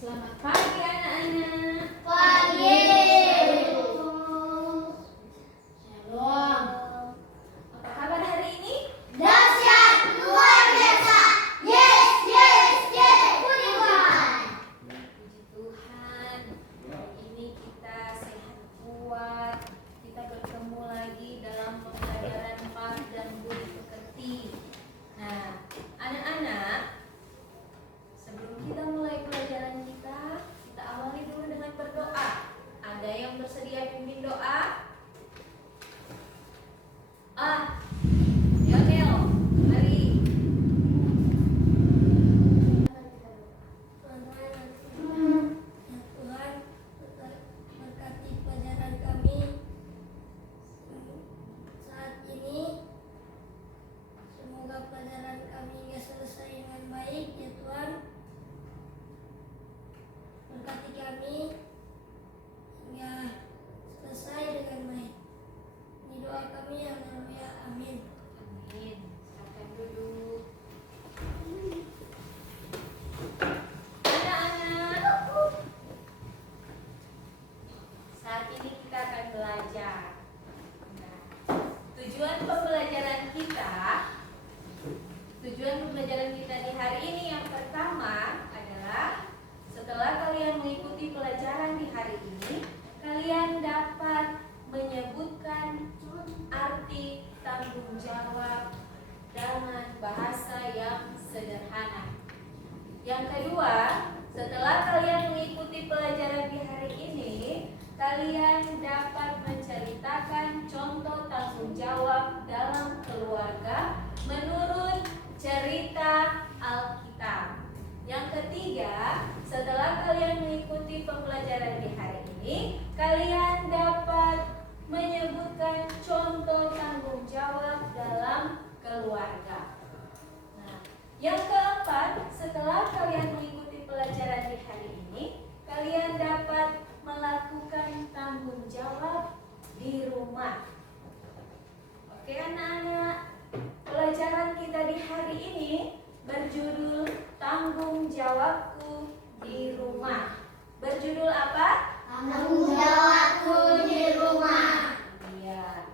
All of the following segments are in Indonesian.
Selamat pagi anak-anak. Pagi. Shalom. Apa kabar hari ini? Dahsyat luar biasa. Yes, yes, yes. Puji Tuhan. Puji Tuhan. Hari ini kita sehat kuat. Kita bertemu lagi dalam pembelajaran Pak dan Budi Pekerti. Nah, anak-anak, sebelum kita mulai pelajaran kita awali dulu dengan berdoa. Ada yang bersedia pimpin doa? Lionel, mari. Tuhan, berkati pelajaran kami saat ini. Semoga pelajaran kami hingga selesai dengan baik, ya Tuhan. Berkati kami hingga selesai dengan baik. Ini doa kami, haleluya, amin. Amin. Silakan duduk. Anak-anak, saat ini kita akan belajar. Nah, tujuan pembelajaran kita di hari ini yang pertama adalah setelah kalian mengikuti pelajaran di hari ini, kalian dapat menyebutkan arti tanggung jawab dengan bahasa yang sederhana. Yang kedua, setelah kalian mengikuti pelajaran di hari ini, kalian dapat menceritakan contoh tanggung jawab dalam keluarga menurut cerita Alkitab. Yang ketiga, setelah kalian mengikuti pembelajaran di hari ini, kalian dapat menyebutkan contoh tanggung jawab dalam keluarga. Nah, yang keempat, setelah kalian mengikuti pelajaran di hari ini, kalian dapat melakukan tanggung jawab di rumah. Oke anak-anak, pelajaran kita di hari ini berjudul Tanggung Jawabku di Rumah. Berjudul apa? Tanggung jawabku di rumah. Iya.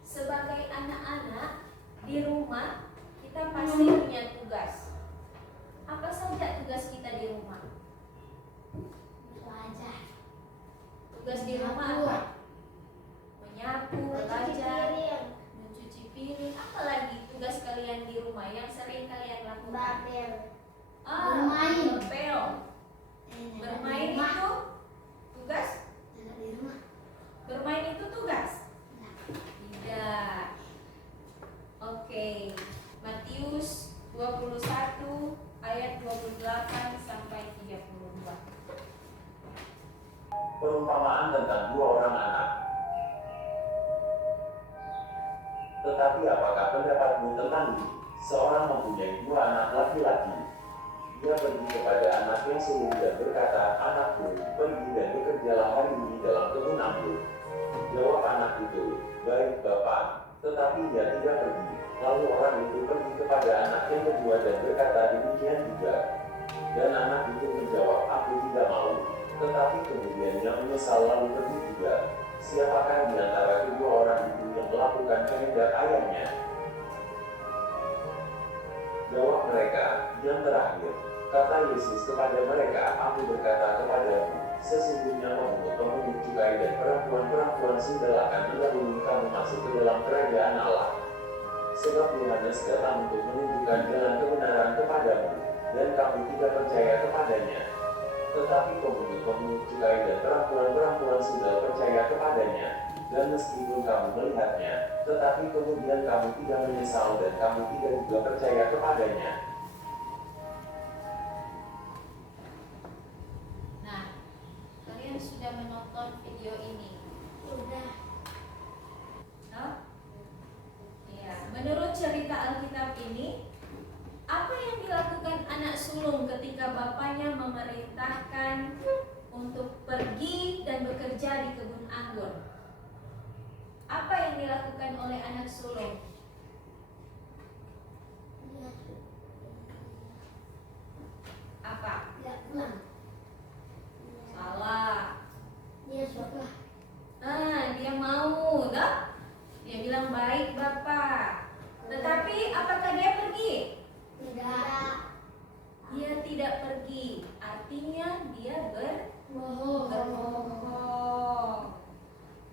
Sebagai anak-anak di rumah, kita pasti punya tugas. Apa saja tugas kita di rumah? Belajar. Tugas di rumah apa? Menyapu, belajar, mencuci piring. Apa lagi tugas kalian di rumah yang sering kalian lakukan? Bapel. Bermain. Bermain. Ngepel. Bermain itu tugas? Di rumah. Bermain itu tugas? Tidak. Oke. Matius 21 ayat 28 sampai 32. Perumpamaan tentang dua orang anak. Tetapi apakah pendapatmu tentang ini? Seorang mempunyai dua anak laki-laki. Dia pergi kepada anak yang sulung dan berkata, "Anakku, pergi dan bekerjalah hari ini dalam kebun anggur." Jawab anak itu, "Baik, Bapak." Tetapi dia tidak pergi. Lalu orang itu pergi kepada anak yang kedua dan berkata demikian juga. Dan anak itu menjawab, "Aku tidak mau." Tetapi kemudian ia menyesal lalu pergi juga. Siapakah di antara kedua orang itu yang melakukan kehendak ayahnya? Jawab mereka, "Yang terakhir." Kata Yesus kepada mereka, "Aku berkata kepadamu, sesungguhnya pemungut cukai dan perempuan-perempuan sudah akan mendahului kamu masuk ke dalam kerajaan Allah. Sebab Yohanes datang untuk menunjukkan jalan kebenaran kepadamu, dan kamu tidak percaya kepadanya. Tetapi pemungut cukai dan perempuan-perempuan sudah percaya kepadanya, dan meskipun kamu melihatnya, tetapi kemudian kamu tidak menyesal dan kamu tidak juga percaya kepadanya." Nah, kalian sudah menonton video ini? Sudah. No? Iya. Menurut cerita Alkitab ini, apa yang dilakukan anak sulung ketika bapaknya memerintahkan untuk pergi dan bekerja di kebun anggur? Apa yang dilakukan oleh anak sulung? Apa? tidak pergi, artinya dia Bohong. berbohong.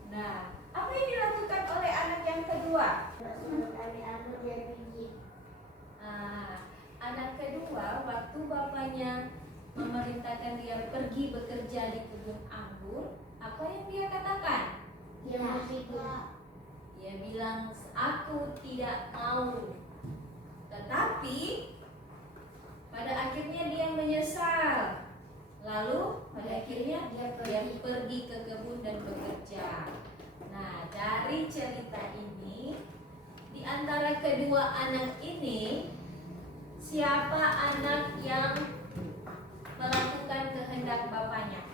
Nah, apa yang dilakukan oleh anak yang kedua? Anak kedua, waktu bapaknya memerintahkan dia pergi bekerja di kebun anggur, apa yang dia katakan? Dia bilang, aku tidak mau. Tetapi pada akhirnya dia menyesal. Lalu pada akhirnya dia pergi ke kebun dan bekerja. Nah, dari cerita ini, di antara kedua anak ini, siapa anak yang melakukan kehendak bapaknya?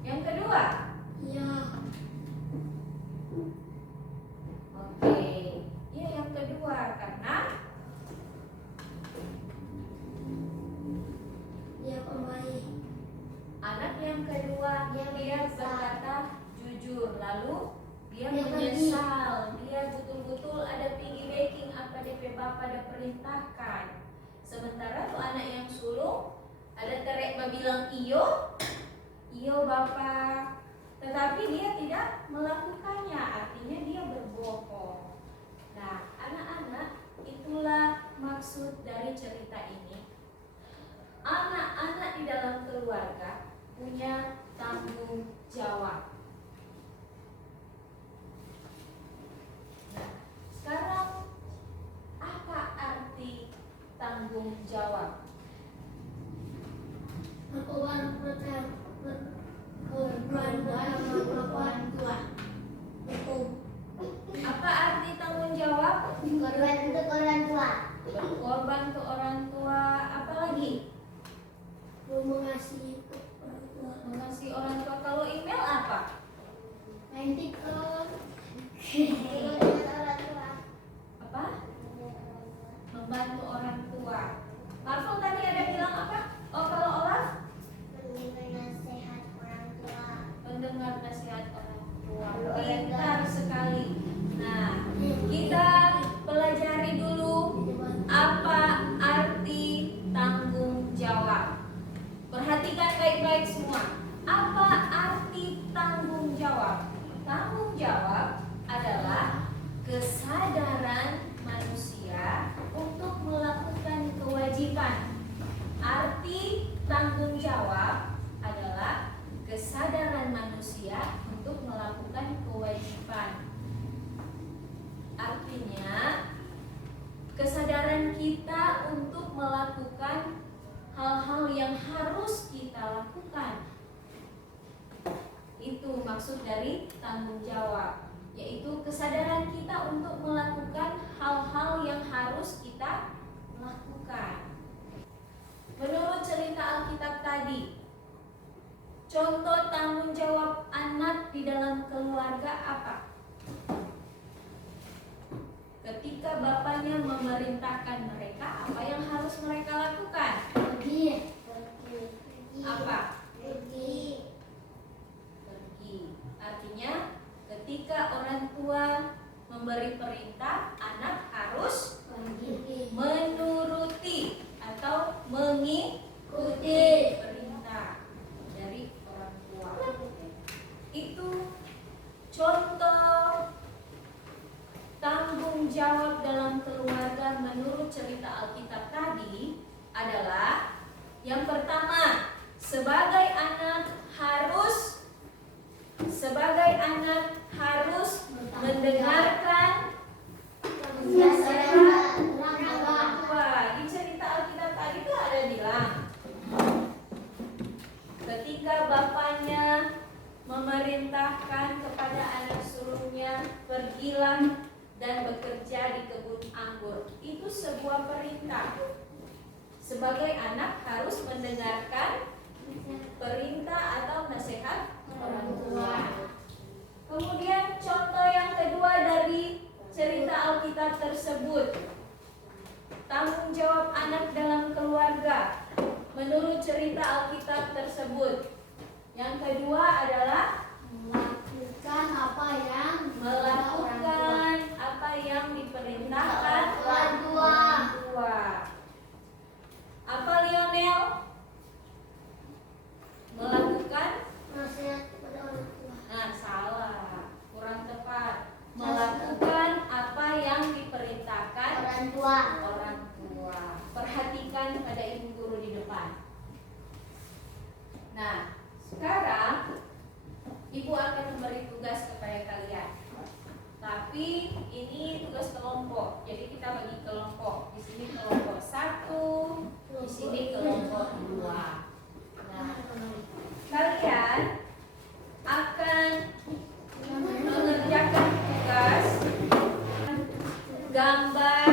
Yang kedua. Oke, ya yang kedua karena Dia pembaik. anak yang kedua dia berkata jujur, lalu dia Dia menyesal, dia betul-betul ada piggybacking apa DP Bapak ada perintahkan. Sementara tuh anak yang sulung ada terek bilang iyo Bapak, tetapi dia tidak melakukannya, artinya dia berbohong. Nah, anak-anak, itulah maksud dari cerita ini. Anak-anak di dalam keluarga punya tanggung jawab. Nah, sekarang apa arti tanggung jawab? Apa arti tanggung jawab? Berkorban ke orang tua, apa lagi? Mengasihi orang tua. Mengasihi orang tua. Kalau email apa? Main TikTok. Apa? Membantu orang tua. Marvel tadi ada bilang apa? Oh, kalau Olaf? Mendengar nasihat orang tua. Pintar sekali. Nah, kita pelajari dulu apa arti tanggung jawab. Perhatikan baik-baik semua. Apa arti tanggung jawab? Tanggung jawab adalah kesadaran manusia untuk melakukan kewajiban. Arti tanggung jawab adalah kesadaran manusia untuk melakukan kewajiban. Artinya, kesadaran kita untuk melakukan hal-hal yang harus kita lakukan. Itu maksud dari tanggung jawab, yaitu kesadaran kita untuk melakukan hal-hal yang harus kita lakukan. Menurut cerita Alkitab tadi, contoh tanggung jawab anak di dalam keluarga apa? Ketika bapaknya memerintahkan mereka, apa yang harus mereka lakukan? Pergi. Apa? Pergi. Pergi. Artinya, ketika orang tua memberi perintah, anak harus Pergi. menuruti atau mengikuti perintah dari orang tua. Itu contoh tanggung jawab dalam keluarga menurut cerita Alkitab tadi adalah yang pertama, sebagai anak harus mendengarkan nasihat orang tua. Di cerita Alkitab tadi itu ada bilang, ketika bapaknya memerintahkan kepada anak sulungnya, pergilah dan bekerja di kebun anggur. Itu sebuah perintah. Sebagai anak harus mendengarkan perintah atau nasihat orang tua. Kemudian contoh yang kedua dari cerita Alkitab tersebut, tanggung jawab anak dalam keluarga menurut cerita Alkitab tersebut. Yang kedua adalah Melakukan melakukan apa yang diperintahkan orang tua. tunjukkan pada ibu guru di depan. Nah, sekarang ibu akan memberi tugas kepada kalian. Tapi ini tugas kelompok. Jadi kita bagi kelompok. Di sini kelompok 1, di sini kelompok 2. Nah, kalian akan mengerjakan tugas gambar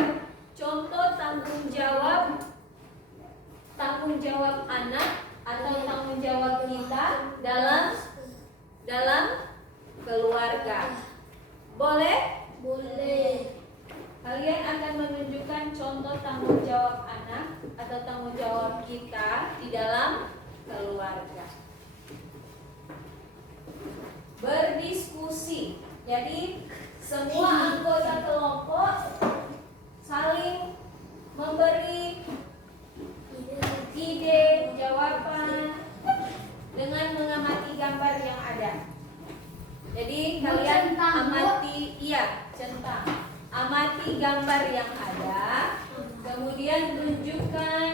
contoh tanggung jawab anak atau tanggung jawab kita dalam keluarga. Boleh? Boleh. Kalian akan menunjukkan contoh tanggung jawab anak atau tanggung jawab kita di dalam keluarga. Berdiskusi. Jadi semua anggota kelompok saling memberi ide, jawaban dengan mengamati gambar yang ada. Jadi kalian amati gambar yang ada, kemudian tunjukkan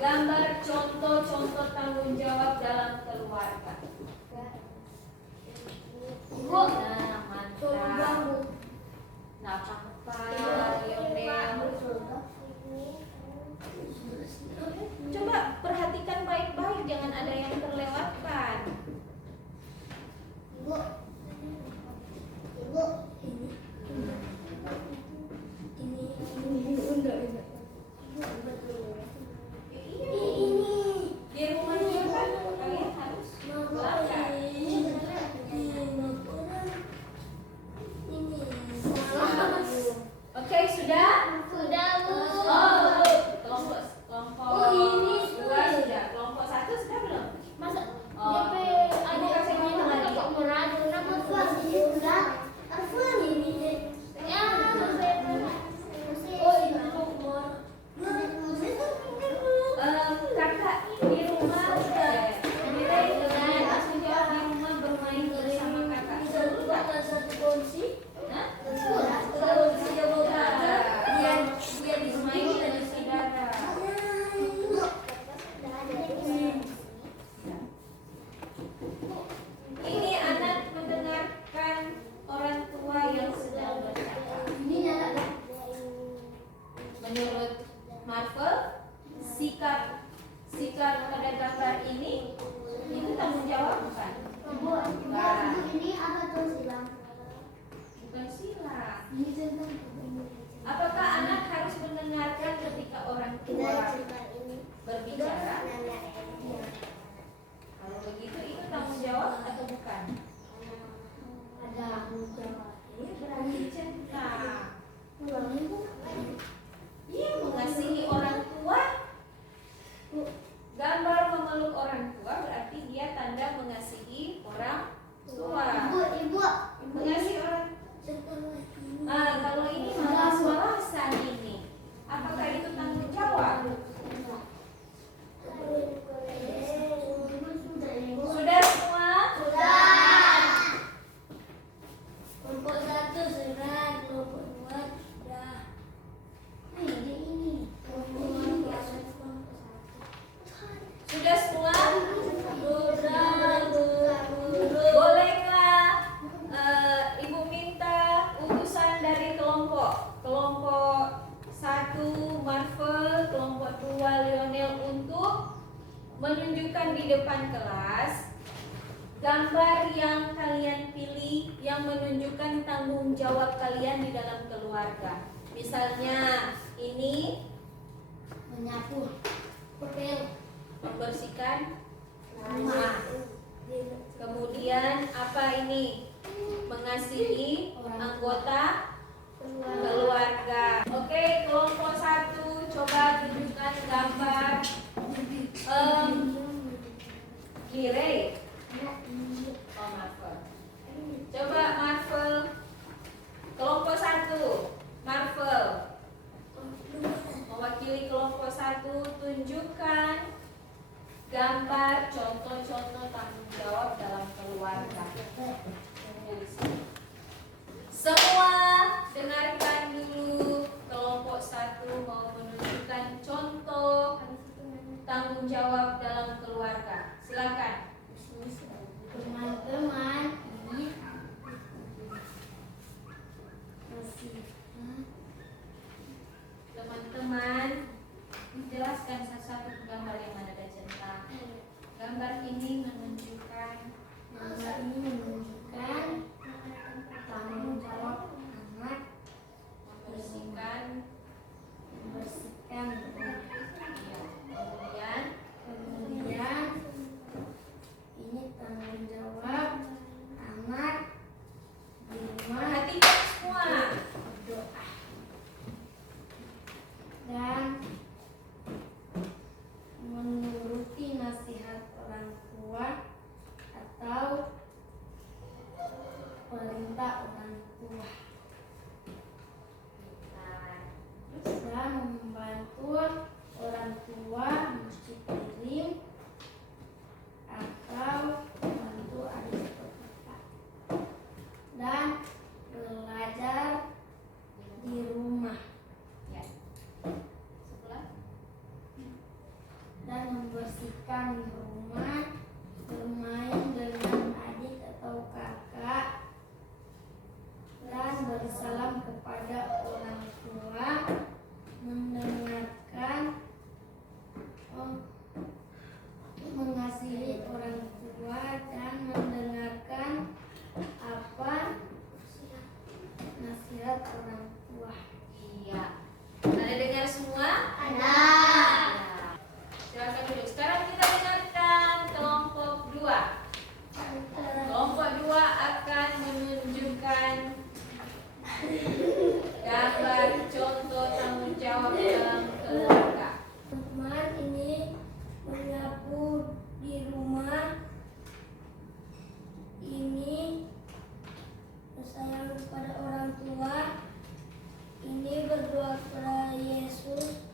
gambar contoh-contoh tanggung jawab dalam keluarga. Nah, mantap. Nah, coba perhatikan baik-baik, jangan ada yang terlewatkan. Ibu, Di rumah juga kan kalian harus belajar. Oke, sudah? Sudah, Bu. Oh, kelompok ini 2 sudah. Kelompok 1 sudah belum? Masa Oh, ada kasih ngomong lagi. kok meradu nama Tuhan sudah. Tuhan ini. Ya, oh, itu Kakak di rumah Mira itu langsung jawab di rumah bermain bersama kakak. Seru nggak? satu kunci. Hah? Seru dia mau Dia bermain dengan saudara. Ini anak mendengarkan orang tua yang sedang bercakap. Ini nyala. Menurut Marvel, sikap pada gambar ini itu tanggung jawab bukan? Ini apa tuh silang? Bukan sila. Ini tentang Apakah anak harus mendengarkan ketika orang tua berbicara? Kalau begitu itu tanggung jawab atau bukan? ada Ini berarti cinta. uangnya Bu. Dia mengasihi orang tua. Gambar memeluk orang tua berarti dia tanda mengasihi orang tua. Ibu. Mengasihi orang. Kalau ini malas-malasan ini. Apakah itu tanggung jawab? Sudah semua? Kelompok 1 sudah, kelompok 2 sudah. Ini kelompok 1. Sudah semua? Sudah. Bolehkah Ibu minta utusan dari kelompok 1 Marvel, kelompok 2 Lionel untuk menunjukkan di depan kelas gambar yang kalian pilih yang menunjukkan tanggung jawab kalian di dalam keluarga. Misalnya ini Menyapu. Pepel. membersihkan rumah. Kemudian apa ini? Mengasihi anggota keluarga. Oke, kelompok 1 coba tunjukkan gambar Lire. Oh, Marvel. Coba Marvel. Kelompok 1 Marvel. Mewakili kelompok 1 tunjukkan gambar contoh-contoh tanggung jawab dalam keluarga. Semua dengarkan dulu. Kelompok 1 mau menunjukkan contoh tanggung jawab dalam keluarga. Silakan. Teman-teman, ini Teman-teman, jelaskan satu-satu gambar yang ada di centang. Gambar ini menunjukkan tanggung jawab anak membersihkan. membersihkan Ya. kemudian ini tanggung jawab anak di rumah Perhatikan semua. berdoa dan menuruti nasihat orang tua atau perintah orang tua dan membantu orang tua mencuci piring atau membantu adik kakak dan belajar di rumah Ya. Sebelah. dan membersihkan rumah, bermain dengan adik atau kakak dan bersalam kepada orang tua, mendengarkan, mengasihi orang tua dan mendengarkan apa nasihat orang tua. Iya. Ada dengar semua? Ada. Ya. Silakan dulu. Sekarang kita dengarkan kelompok 2. Kelompok 2 akan menunjukkan gambar contoh tanggung jawab dalam keluarga. Teman ini menyapu di rumah, ini bersayang kepada orang tua, ini berdoa kepada Yesus,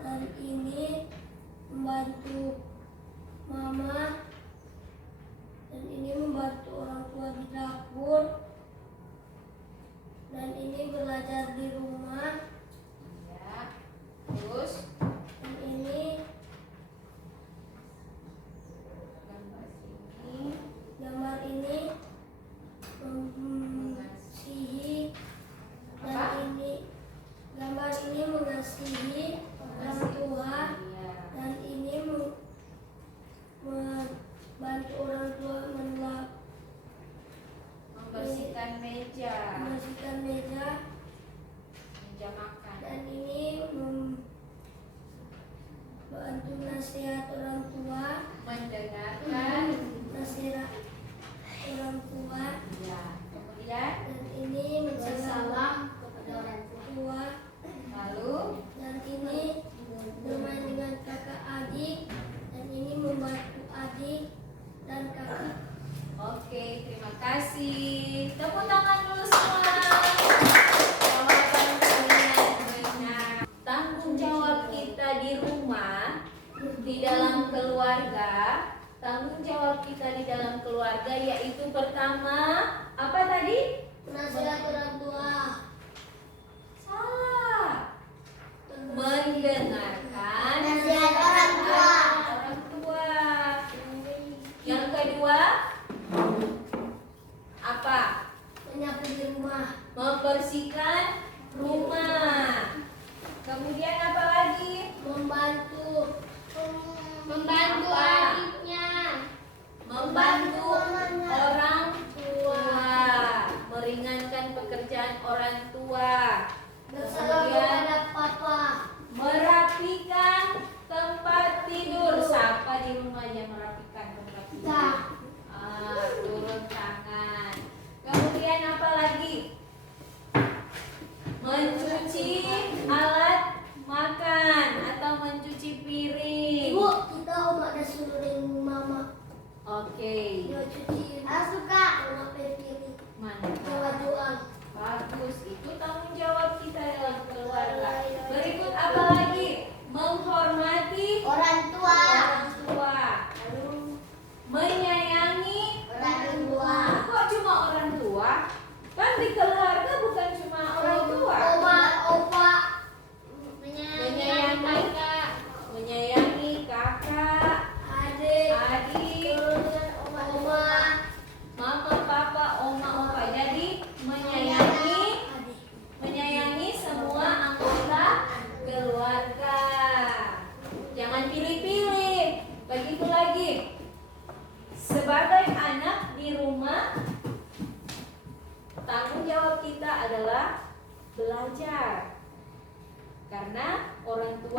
dan ini membantu mama, dan ini membantu orang tua di dapur, dan ini belajar di rumah, Ya. Terus dan ini gambar sini gambar ini mengasihi, dan ini gambar ini mengasihi orang tua, Iya. dan ini membantu orang tua Membersihkan meja. membersihkan meja, Meja makan. dan ini membantu nasihat orang tua, Mendengarkan. nasihat orang tua, Ya. Kemudian dan ini bersalam kepada orang tua, lalu dan ini bermain dengan kakak adik, dan ini membantu adik dan kakak. oke, terima kasih. Tepuk tangan dulu semua. Jawaban kalian benar. Tanggung jawab kita di rumah, di dalam keluarga. Tanggung jawab kita di dalam keluarga yaitu pertama, apa tadi? Nasihat orang tua, Salah. Mendengarkan nasihat orang tua, orang tua. Yang kedua, apa? menyapu di rumah, Membersihkan rumah. Kemudian apa lagi? membantu Apa? adiknya, Membantu orang tua, meringankan pekerjaan orang tua. bersalam Kemudian kepada papa, merapikan tempat tidur. Siapa di rumah yang merapikan tempat tidur? kita Turun tangan. Kemudian apa lagi? Mencuci alat makan atau mencuci piring. ibu, kita omak dah suruh mama, Oke. dia cuci, suka omak piring, Mantap. jawab doa, Bagus. Itu tanggung jawab kita dalam keluarga. Berikut apa lagi? Menghormati orang tua, orang tua. Menyayangi orang tua, Kok cuma orang tua? Kan di keluarga bukan cuma orang tua. oma, opa, Menyayangi, menyayangi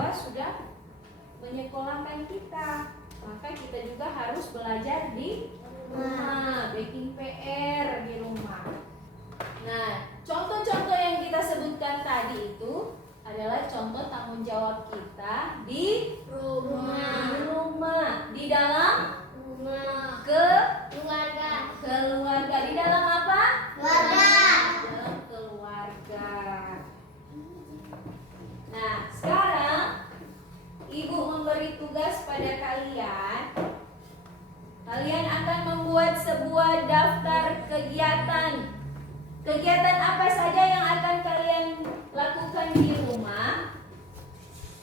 tua sudah menyekolahkan kita, maka kita juga harus belajar di rumah, bikin PR di rumah. Nah, contoh-contoh yang kita sebutkan tadi itu adalah contoh tanggung jawab kita di rumah, di dalam Rumah. keluarga. Di dalam apa? Keluarga. Di dalam keluarga. Nah, sekarang Ibu memberi tugas pada kalian. Kalian akan membuat sebuah daftar kegiatan. Kegiatan apa saja yang akan kalian lakukan di rumah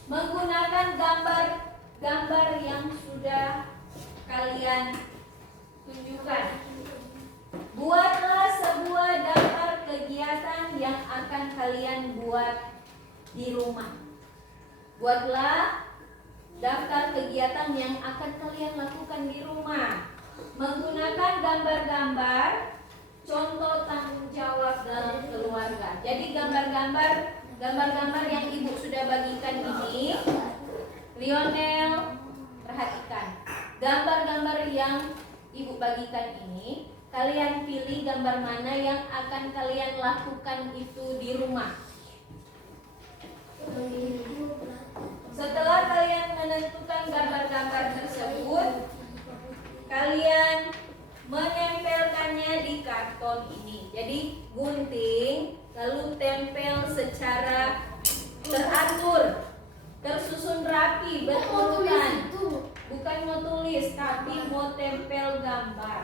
menggunakan gambar-gambar yang sudah kalian tunjukkan. Buatlah sebuah daftar kegiatan yang akan kalian buat di rumah. Buatlah daftar kegiatan yang akan kalian lakukan di rumah menggunakan gambar-gambar contoh tanggung jawab dalam keluarga. Jadi gambar-gambar yang Ibu sudah bagikan ini, Lionel, perhatikan. Gambar-gambar yang Ibu bagikan ini, kalian pilih gambar mana yang akan kalian lakukan itu di rumah. Setelah kalian menentukan gambar-gambar tersebut, kalian menempelkannya di karton ini. Jadi gunting, lalu tempel secara teratur, tersusun rapi, berurutan. Bukan mau tulis, tapi mau tempel gambar.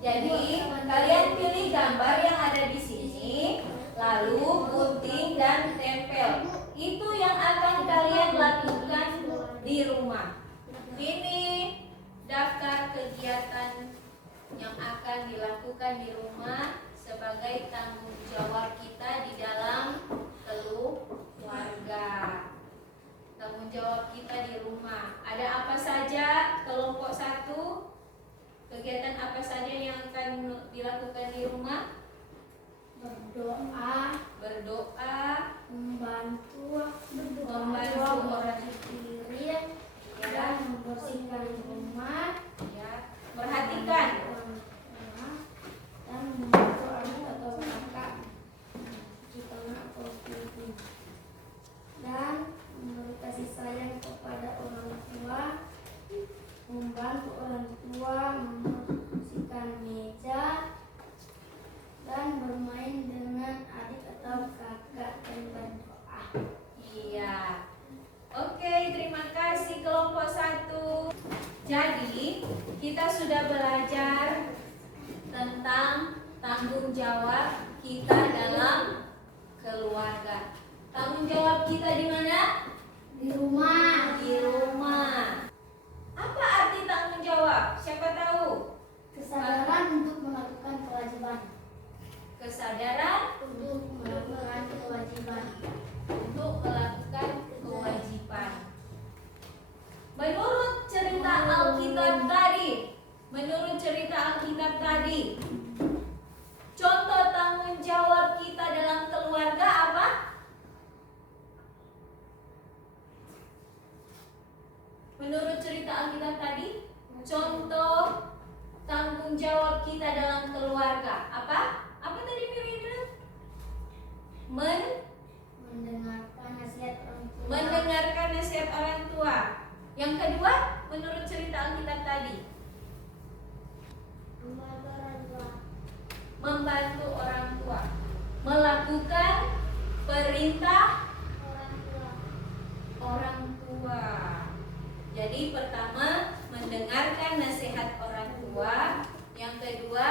Jadi kalian pilih gambar yang ada di sini, lalu gunting dan tempel. Itu yang akan kalian lakukan di rumah. Ini daftar kegiatan yang akan dilakukan di rumah sebagai tanggung jawab kita di dalam keluarga. Tanggung jawab kita di rumah. Ada apa saja? Kelompok 1, kegiatan apa saja yang akan dilakukan di rumah? Berdoa, Membantu orang piring dan membersihkan rumah. ya. Perhatikan, Dan membantu adik atau kakak cuci tangan atau pipi. Dan memberi kasih sayang kepada orang tua, membantu orang tua membersihkan meja, dan bermain dengan adik atau kakak dan berdoa. iya. Oke, terima kasih kelompok 1. Jadi, kita sudah belajar tentang tanggung jawab kita dalam keluarga. Tanggung jawab kita di mana? Di rumah. Di rumah. Apa arti tanggung jawab? Siapa tahu? Kesadaran untuk melakukan kewajiban. Kesadaran Untuk melakukan kewajiban. untuk melakukan kewajiban. Menurut cerita Alkitab tadi, contoh tanggung jawab kita dalam keluarga apa? Menurut cerita Alkitab tadi, contoh tanggung jawab kita dalam keluarga apa? Apa tadi Mimi bilang? Mendengarkan nasihat orang tua. Mendengarkan nasihat orang tua. Yang kedua, menurut cerita Alkitab tadi, Membantu orang tua. membantu orang tua, melakukan perintah Orang tua. orang tua. Jadi pertama, mendengarkan nasihat orang tua. Yang kedua,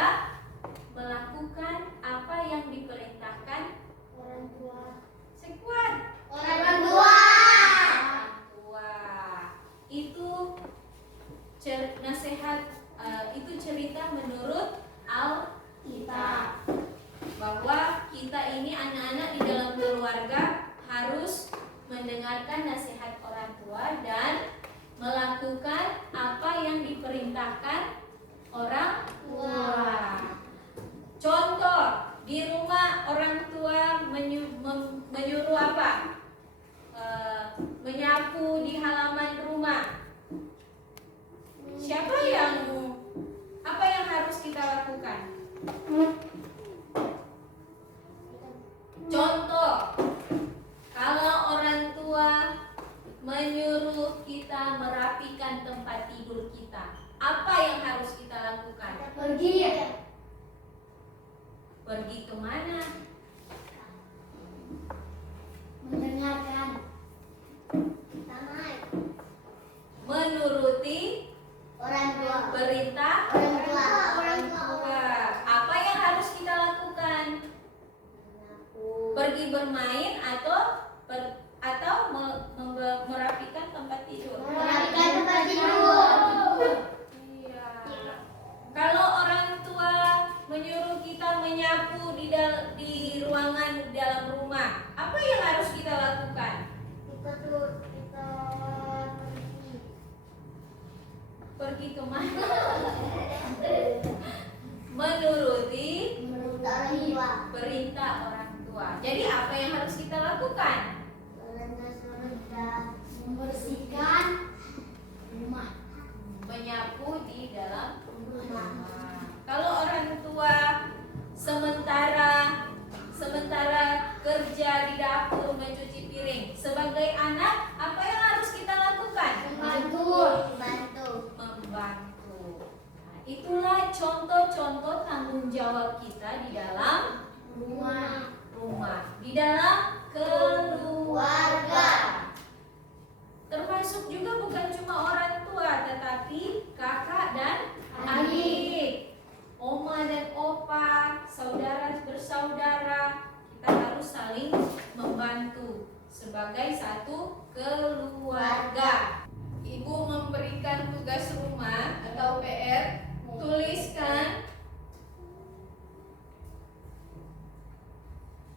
melakukan apa yang diperintahkan Orang tua. sekuat Orang tua. orang tua. Itu nasihat, itu cerita menurut Alkitab, bahwa kita ini anak-anak di dalam keluarga harus mendengarkan nasihat orang tua dan melakukan apa yang diperintahkan orang tua. Contoh, di rumah orang tua menyuruh apa? menyapu di halaman rumah. Siapa yang apa yang harus kita lakukan? Contoh, kalau orang tua menyuruh kita merapikan tempat tidur kita, apa yang harus kita lakukan? Pergi ya. Pergi kemana? Mendengarkan. Damai. Menuruti Orang tua. perintah Orang tua. orang tua. Apa yang harus kita lakukan? Pergi bermain atau merapikan tempat tidur. Merapikan tempat tidur. Iya. Kalau orang tua menyuruh kita menyapu di ruangan dalam rumah, apa yang harus kita lakukan? Kita Pergi kemana? Menuruti perintah orang tua. Jadi apa yang harus kita lakukan? Membersihkan rumah. Menyapu di dalam Rumah. rumah. Kalau orang tua sementara kerja di dapur mencuci piring, sebagai anak apa yang harus kita lakukan? Membantu. Membantu. Nah, itulah contoh-contoh tanggung jawab kita di dalam rumah, di dalam keluarga. Termasuk juga bukan cuma orang tua, tetapi kakak dan adik, oma dan opa, saudara bersaudara. Kita harus saling membantu sebagai satu keluarga. Ibu memberikan tugas rumah atau PR, tuliskan.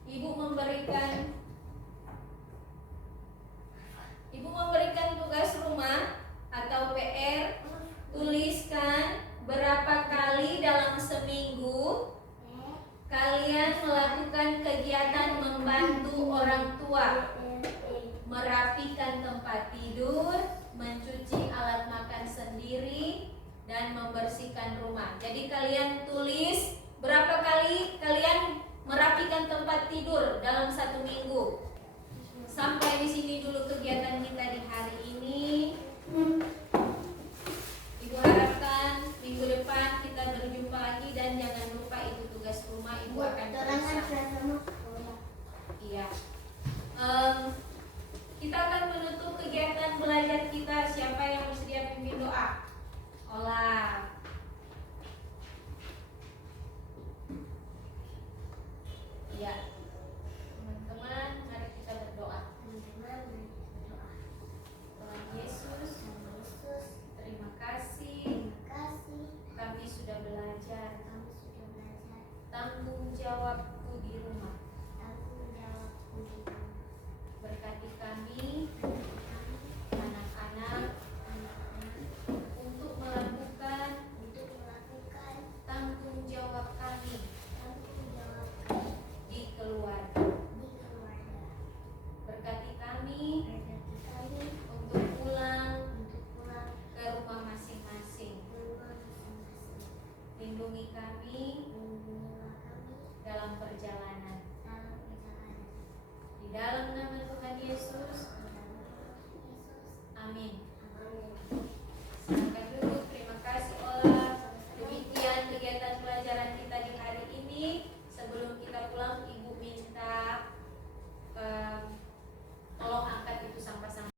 Ibu memberikan tugas rumah atau PR, tuliskan berapa kali dalam seminggu kalian melakukan kegiatan membantu orang tua, merapikan tempat tidur, mencuci alat makan sendiri, dan membersihkan rumah. Jadi kalian tulis berapa kali kalian merapikan tempat tidur dalam satu minggu. Sampai di sini dulu kegiatan kita di hari ini. Ibu harapkan minggu depan kita berjumpa lagi, dan jangan lupa itu tugas rumah Ibu akan tuliskan. Iya. Kita akan menutup kegiatan belajar kita. Siapa yang bersedia pimpin doa? Olah. Iya.